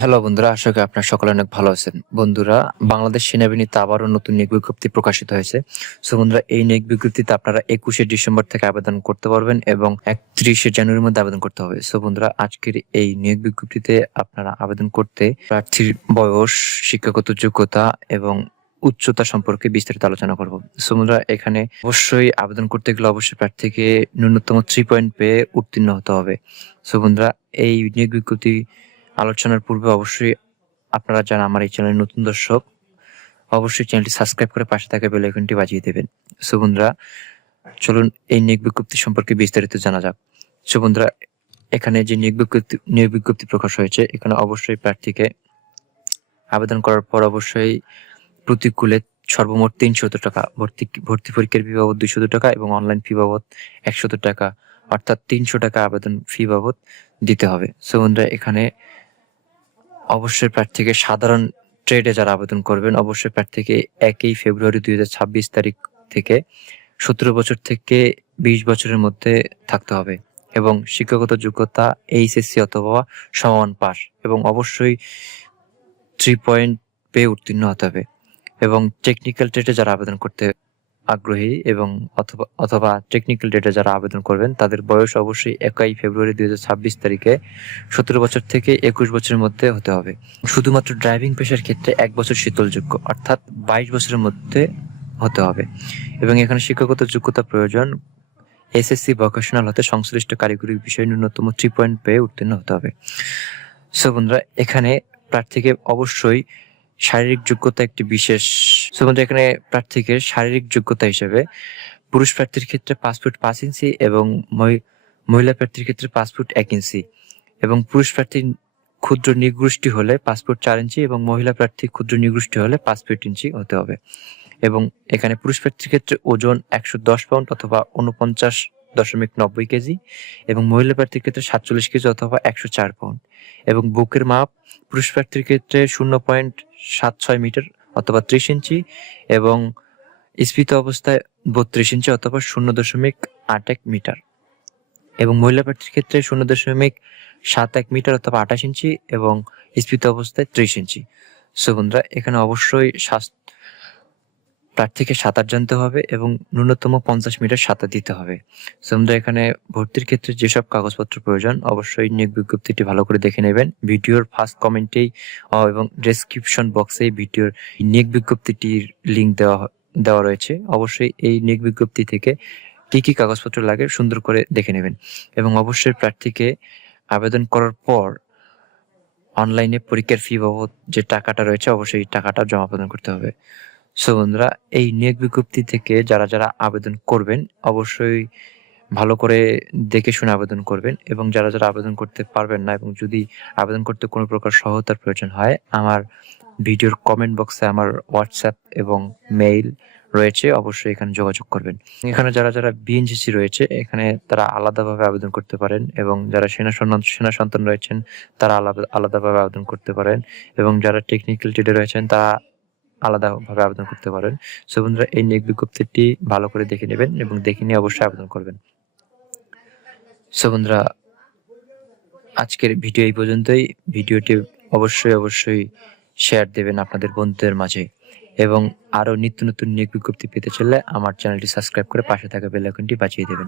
Hello বন্ধুরা, আশা করি আপনারা সকলে অনেক ভালো আছেন। বন্ধুরা, বাংলাদেশ সেনাবাহিনীতে আবারও নতুন নিয়োগ বিজ্ঞপ্তি প্রকাশিত হয়েছে। সো বন্ধুরা, এই নিয়োগ বিজ্ঞপ্তিতে আপনারা 21শে ডিসেম্বর থেকে আবেদন করতে পারবেন এবং 31শে জানুয়ারির মধ্যে আবেদন করতে হবে। সো বন্ধুরা, আজকের এই নিয়োগ বিজ্ঞপ্তিতে আপনারা আবেদন করতে প্রার্থীর বয়স, শিক্ষাগত যোগ্যতা এবং উচ্চতা সম্পর্কে বিস্তারিত আলোচনা করব। সো বন্ধুরা, এখানে অবশ্যই আবেদন করতে গেলে অবশ্যই প্রার্থীকে ন্যূনতম 3 পয়েন্ট পেয়ে উত্তীর্ণ হতে হবে। সো বন্ধুরা, এই নিয়োগ বিজ্ঞপ্তি আলোচনার পূর্বে অবশ্যই আপনারা যারা আমার এই চ্যানেলের নতুন দর্শক, অবশ্যই চ্যানেলটি সাবস্ক্রাইব করে পাশে থাকা বেল আইকনটি বাজিয়ে দেবেন। সো বন্ধুরা, চলুন এই নিয়োগ বিজ্ঞপ্তি সম্পর্কে বিস্তারিত জানা যাক। সো বন্ধুরা, এখানে যে নিয়োগ বিজ্ঞপ্তি প্রকাশ হয়েছে, এখানে অবশ্যই প্রার্থীকে আবেদন করার পর অবশ্যই প্রতিকূলে সর্বমোট 300 টাকা, ভর্তি পরীক্ষার ফি বাবদ 200 টাকা এবং অনলাইন ফি বাবদ 100 টাকা, অর্থাৎ 300 টাকা আবেদন ফি বাবদ দিতে হবে। সো বন্ধুরা, এখানে অবশ্যই প্রার্থীকে সাধারণ ট্রেডে যারা আবেদন করবেন, অবশ্যই প্রার্থীকে 1 ফেব্রুয়ারি 2026 তারিখ থেকে 17 বছর থেকে 20 বছরের মধ্যে থাকতে হবে এবং শিক্ষাগত যোগ্যতা এইচএসসি অথবা সমমান পাস এবং অবশ্যই 3 পয়েন্ট পেয়ে উত্তীর্ণ হতে হবে এবং টেকনিক্যাল ট্রেডে যারা আবেদন করতে আগ্রহী এবং অথবা টেকনিক্যাল ট্রেডে যারা আবেদন করবেন, তাদের বয়স অবশ্যই 1 ফেব্রুয়ারি 2026 তারিখে 17 বছর থেকে 21 বছরের মধ্যে হতে হবে। শুধুমাত্র ড্রাইভিং পেশার ক্ষেত্রে 1 বছর শীতলযোগ্য, অর্থাৎ 22 বছরের মধ্যে হতে হবে এবং এখানে শিক্ষাগত যোগ্যতা প্রয়োজন এসএসসি ভোকেশনাল হতে সংশ্লিষ্ট কারিগরি বিষয়ে ন্যূনতম 3 পয়েন্ট পেয়ে উত্তীর্ণ হতে হবে। সো বন্ধুরা, এখানে প্রার্থীকে অবশ্যই শারীরিক যোগ্যতা একটি বিশেষ। সো বন্ধুরা, এখানে প্রার্থীকে শারীরিক যোগ্যতা হিসেবে পুরুষ প্রার্থীর ক্ষেত্রে 5 ফুট 5 ইঞ্চি এবং মহিলা প্রার্থীর ক্ষেত্রে 5 ফুট 1 ইঞ্চি এবং পুরুষ প্রার্থীর ক্ষুদ্র নিগোষ্ঠী হলে 5 ফুট 4 ইঞ্চি এবং মহিলা প্রার্থী ক্ষুদ্র নিগোষ্ঠী হলে 5 ফিট ইঞ্চি হতে হবে এবং এখানে পুরুষ প্রার্থীর ক্ষেত্রে ওজন 110 পাউন্ড অথবা 49.90 কেজি এবং মহিলা প্রার্থীর ক্ষেত্রে 47 কেজি অথবা 104 পাউন্ড এবং বুকের মাপ পুরুষ প্রার্থীর ক্ষেত্রে 0.76 মিটার অথবা 30 ইঞ্চি এবং স্ফীত অবস্থায় 32 ইঞ্চি অথবা 0.81 মিটার এবং মহিলা প্রার্থীর ক্ষেত্রে 0.71 মিটার অথবা 28 ইঞ্চি এবং স্ফীত অবস্থায় 30 ইঞ্চি। সো বন্ধুরা, এখানে অবশ্যই প্রার্থীকে সাঁতার জানতে হবে এবং ন্যূনতম 50 মিটার সাঁতার দিতে হবে। সো বন্ধুরা, এখানে ভর্তির ক্ষেত্রে যেসব কাগজপত্র প্রয়োজন অবশ্যই নিয়োগ বিজ্ঞপ্তিটি ভালো করে দেখে নেবেন। ভিডিওর ফার্স্ট কমেন্টেই এবং ডেসক্রিপশন বক্সে ভিডিওর নিয়োগ বিজ্ঞপ্তিটির লিঙ্ক দেওয়া রয়েছে। অবশ্যই এই নিয়োগ বিজ্ঞপ্তি থেকে কি কি কাগজপত্র লাগে সুন্দর করে দেখে নেবেন এবং অবশ্যই প্রার্থীকে আবেদন করার পর অনলাইনে পরীক্ষার ফি বাবদ যে টাকাটা রয়েছে অবশ্যই টাকাটা জমা প্রদান করতে হবে। সো বন্ধুরা, এই নিয়োগ বিজ্ঞপ্তি থেকে যারা আবেদন করবেন অবশ্যই ভালো করে দেখে শুনে আবেদন করবেন এবং যারা আবেদন করতে পারবেন না এবং যদি আবেদন করতে কোনো প্রকার সহায়তার প্রয়োজন হয়, আমার ভিডিওর কমেন্ট বক্সে আমার হোয়াটসঅ্যাপ এবং মেইল রয়েছে, অবশ্যই এখানে যোগাযোগ করবেন। এখানে যারা বিএনসিসি রয়েছে এখানে তারা আলাদাভাবে আবেদন করতে পারেন এবং যারা সেনা সন্তান রয়েছেন তারা আলাদাভাবে আবেদন করতে পারেন এবং যারা টেকনিক্যাল ট্রেডে রয়েছেন তারা আলাদাভাবে আবেদন করতে পারেন। সো বন্ধুরা, এই নিয়োগ বিজ্ঞপ্তিটি ভালো করে দেখে নেবেন এবং দেখে নিয়ে অবশ্যই আবেদন করবেন। সো বন্ধুরা, আজকের ভিডিও এই পর্যন্তই। ভিডিওটি অবশ্যই শেয়ার দেবেন আপনাদের বন্ধুদের মাঝে এবং আরো নিত্য নতুন নিয়োগ বিজ্ঞপ্তি পেতে চাইলে আমার চ্যানেলটি সাবস্ক্রাইব করে পাশে থাকা বেল আইকনটি বাজিয়ে দেবেন।